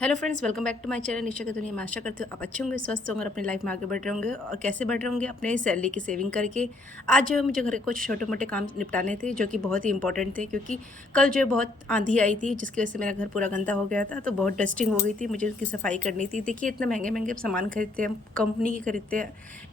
Hello friends, welcome back to my channel Nisha की दुनिया में। आशा करती हूँ आप अच्छे होंगे, स्वस्थ होंगे और अपनी लाइफ में आगे बढ़ रहे होंगे। और कैसे बढ़ रहे होंगे? अपने सैलरी की सेविंग करके। आज जो है मुझे घर के कुछ छोटे मोटे काम निपटाने थे जो कि बहुत ही इंपॉर्टेंट थे, क्योंकि कल जो है बहुत आंधी आई थी जिसकी वजह से मेरा घर पूरा गंदा हो गया था। तो बहुत डस्टिंग हो गई थी, मुझे उसकी सफाई करनी थी। देखिए, इतने महंगे महंगे सामान खरीदते हैं हम, कंपनी की खरीदते हैं।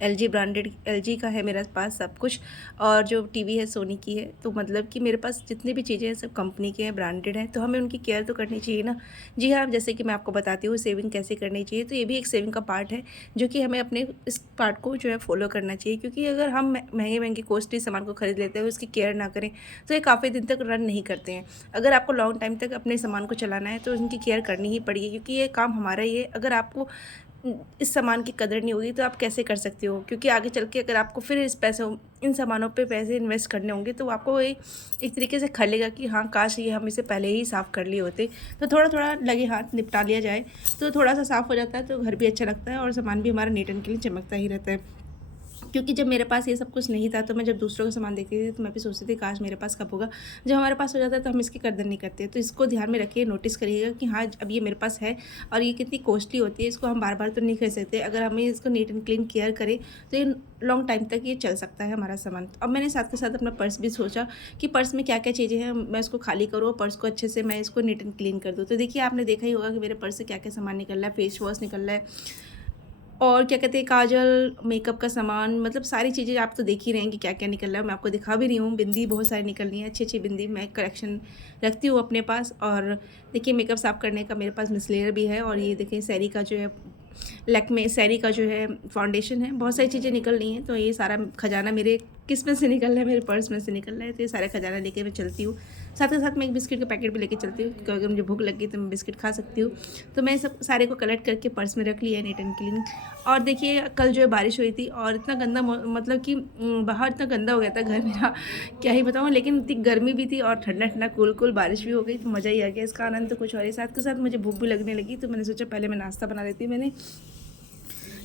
LG ब्रांडेड, LG का है मेरे पास सब कुछ। और जो टीवी है सोनी की है। तो मतलब कि मेरे पास जितनी भी चीज़ें हैं सब कंपनी के हैं, ब्रांडेड हैं। तो हमें उनकी केयर तो करनी चाहिए ना। जी हाँ, जैसे कि मैं आपको बताती हूँ सेविंग कैसे करनी चाहिए। तो ये भी एक सेविंग का पार्ट है जो कि हमें अपने इस पार्ट को जो है फॉलो करना चाहिए, क्योंकि अगर हम महंगे महंगे कॉस्टली सामान को खरीद लेते हैं, उसकी केयर ना करें, तो ये काफ़ी दिन तक रन नहीं करते हैं। अगर आपको लॉन्ग टाइम तक अपने सामान को चलाना है तो उनकी केयर करनी ही पड़ेगी, क्योंकि ये काम हमारा ही है। अगर आपको इस सामान की कदर नहीं होगी तो आप कैसे कर सकते हो? क्योंकि आगे चल के अगर आपको फिर इस पैसों इन सामानों पे पैसे इन्वेस्ट करने होंगे तो आपको एक तरीके से खलेगा कि हाँ, काश ये हम इसे पहले ही साफ़ कर लिए होते। तो थोड़ा थोड़ा लगे हाथ निपटा लिया जाए तो थोड़ा सा साफ़ हो जाता है, तो घर भी अच्छा लगता है और सामान भी हमारा नीट एंड क्लीन चमकता ही रहता है। क्योंकि जब मेरे पास ये सब कुछ नहीं था तो मैं जब दूसरों का सामान देखती थी तो मैं भी सोचती थी काश मेरे पास कब होगा। जब हमारे पास हो जाता है तो हम इसकी कदर नहीं करते। तो इसको ध्यान में रखिए, नोटिस करिएगा कि हाँ, अब ये मेरे पास है और ये कितनी कॉस्टली होती है। इसको हम बार बार तो नहीं खरीद सकते। अगर हमें इसको नीट एंड क्लीन केयर करें तो ये लॉन्ग टाइम तक ये चल सकता है हमारा सामान। अब मैंने साथ के साथ अपना पर्स भी सोचा कि पर्स में क्या क्या चीज़ें हैं, मैं इसको खाली करूँ और पर्स को अच्छे से मैं इसको नीट एंड क्लीन कर दूँ। तो देखिए, आपने देखा ही होगा कि मेरे पर्स से क्या क्या सामान निकल रहा है। फेस वॉश निकल रहा है और क्या कहते हैं, काजल, मेकअप का सामान, मतलब सारी चीज़ें आप तो देख ही रहे हैं कि क्या-क्या निकल रहा है। मैं आपको दिखा भी रही हूँ, बिंदी बहुत सारी निकल रही हैं, अच्छी-अच्छी बिंदी मैं कलेक्शन रखती हूँ अपने पास। और देखिए, मेकअप साफ़ करने का मेरे पास मिसलेयर भी है। और ये देखिए, सैरी का जो है लैक्मे सैरी का जो है फाउंडेशन है। बहुत सारी चीज़ें निकल रही हैं, तो ये सारा खजाना मेरे किस में से निकल रहा है, मेरे पर्स में से निकल रहा है। तो ये सारा खजाना लेके मैं चलती हूँ। साथ ही साथ मैं एक बिस्किट का पैकेट भी लेके चलती हूँ, क्योंकि अगर मुझे भूख लगी तो मैं बिस्किट खा सकती हूँ। तो मैं सब सारे को कलेक्ट करके पर्स में रख लिया है नीट एंड क्लीन। और देखिए, कल जो है बारिश हुई थी और इतना गंदा मतलब कि बाहर इतना गंदा हो गया था घर मेरा, क्या ही बताऊँ। लेकिन इतनी गर्मी भी थी और ठंडा ठंडा कूल कूल बारिश भी हो गई, तो मज़ा ही आ गया। इसका आनंद तो कुछ और ही। साथ के साथ मुझे भूख भी लगने लगी, तो मैंने सोचा पहले मैं नाश्ता बना लेती हूँ। मैंने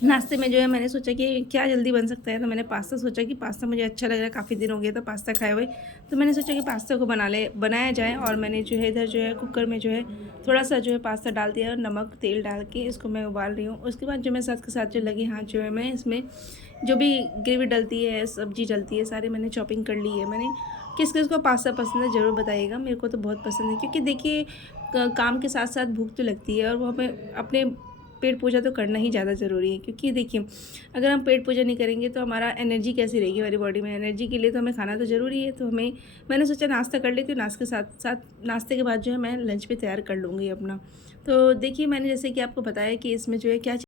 नाश्ते में जो है मैंने सोचा कि क्या जल्दी बन सकता है, तो मैंने पास्ता सोचा कि पास्ता मुझे अच्छा लग रहा है, काफ़ी दिन हो गया था पास्ता खाए हुए। तो मैंने सोचा कि पास्ता को बनाया जाए। और मैंने जो है इधर जो है कुकर में जो है थोड़ा सा जो है पास्ता डाल दिया और नमक तेल डाल के इसको मैं उबाल रही हूँ। उसके बाद जो मैं साथ के साथ जो लगे हाथ जो है मैं इसमें जो भी ग्रेवी डलती है, सब्जी डलती है, सारी मैंने चॉपिंग कर ली है। मैंने किस किस को पास्ता पसंद है ज़रूर बताइएगा। मेरे को तो बहुत पसंद है, क्योंकि देखिए काम के साथ साथ भूख तो लगती है और वो हमें अपने पेट पूजा तो करना ही ज़्यादा ज़रूरी है। क्योंकि देखिए, अगर हम पेट पूजा नहीं करेंगे तो हमारा एनर्जी कैसी रहेगी हमारी बॉडी में? एनर्जी के लिए तो हमें खाना तो ज़रूरी है। तो हमें मैंने सोचा नाश्ता कर लेती हूँ, नाश्ते के साथ साथ नाश्ते के बाद जो है मैं लंच भी तैयार कर लूँगी अपना। तो देखिए, मैंने जैसे कि आपको बताया कि इसमें जो है क्या